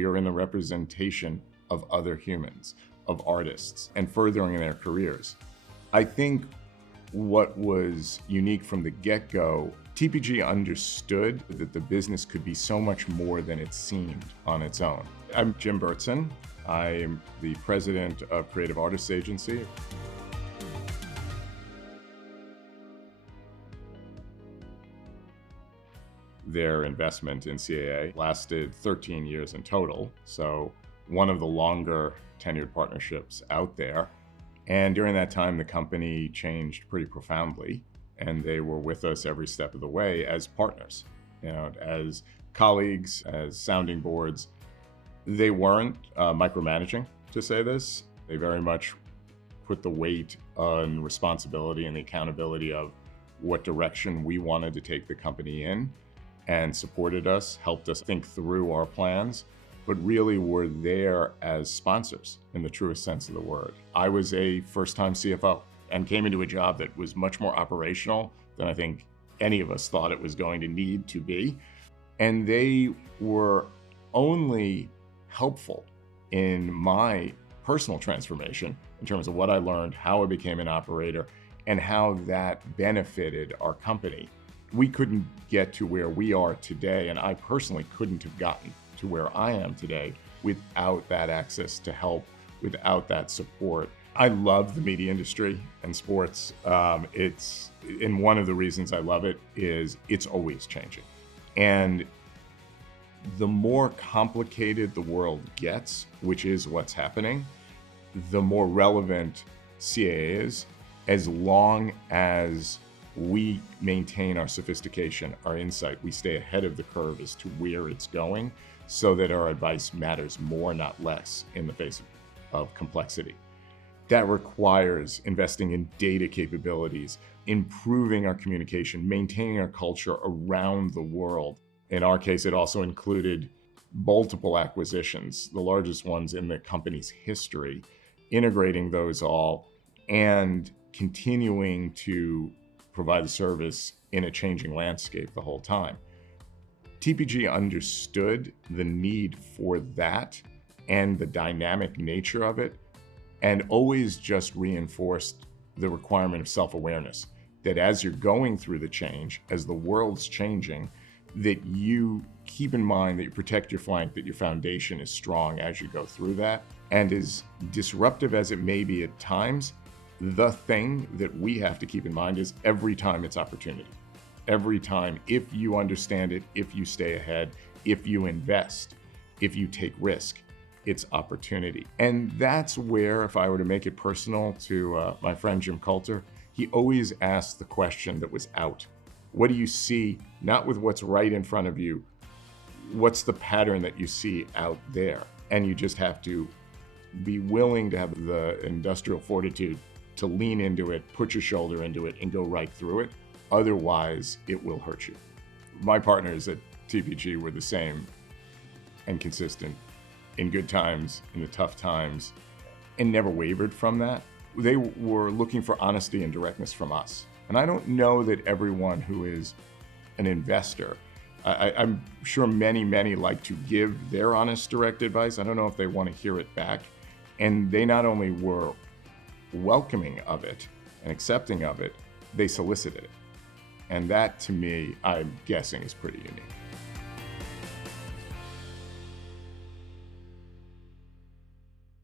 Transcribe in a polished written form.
We are in the representation of other humans, of artists, and furthering their careers. I think what was unique from the get-go, TPG understood that the business could be so much more than it seemed on its own. I'm Jim Burtson. I am the president of Creative Artists Agency. Their investment in CAA lasted 13 years in total, so one of the longer tenured partnerships out there. And during that time, the company changed pretty profoundly, and they were with us every step of the way as partners, as colleagues, as sounding boards. They weren't micromanaging, to say this. They very much put the weight on responsibility and the accountability of what direction we wanted to take the company in, and supported us, helped us think through our plans, but really were there as sponsors in the truest sense of the word. I was a first-time CFO and came into a job that was much more operational than I think any of us thought it was going to need to be. And they were only helpful in my personal transformation in terms of what I learned, how I became an operator, and how that benefited our company. We couldn't get to where we are today, and I personally couldn't have gotten to where I am today without that access to help, without that support. I love the media industry and sports. And one of the reasons I love it is it's always changing. And the more complicated the world gets, which is what's happening, the more relevant CAA is, as long as we maintain our sophistication, our insight, we stay ahead of the curve as to where it's going, so that our advice matters more, not less, in the face of complexity. That requires investing in data capabilities, improving our communication, maintaining our culture around the world. In our case, it also included multiple acquisitions, the largest ones in the company's history, integrating those all, and continuing to provide the service in a changing landscape the whole time. TPG understood the need for that and the dynamic nature of it, and always just reinforced the requirement of self-awareness, that as you're going through the change, as the world's changing, that you keep in mind that you protect your flank, that your foundation is strong as you go through that. And as disruptive as it may be at times, the thing that we have to keep in mind is every time it's opportunity. Every time, if you understand it, if you stay ahead, if you invest, if you take risk, it's opportunity. And that's where, if I were to make it personal to my friend Jim Coulter, he always asked the question that was out. What do you see, not with what's right in front of you, what's the pattern that you see out there? And you just have to be willing to have the industrial fortitude to lean into it, put your shoulder into it, and go right through it. Otherwise, it will hurt you. My partners at TPG were the same and consistent in good times, in the tough times, and never wavered from that. They were looking for honesty and directness from us. And I don't know that everyone who is an investor, I'm sure many like to give their honest, direct advice. I don't know if they want to hear it back. And they not only were welcoming of it and accepting of it, they solicited it. And that, to me, I'm guessing, is pretty unique.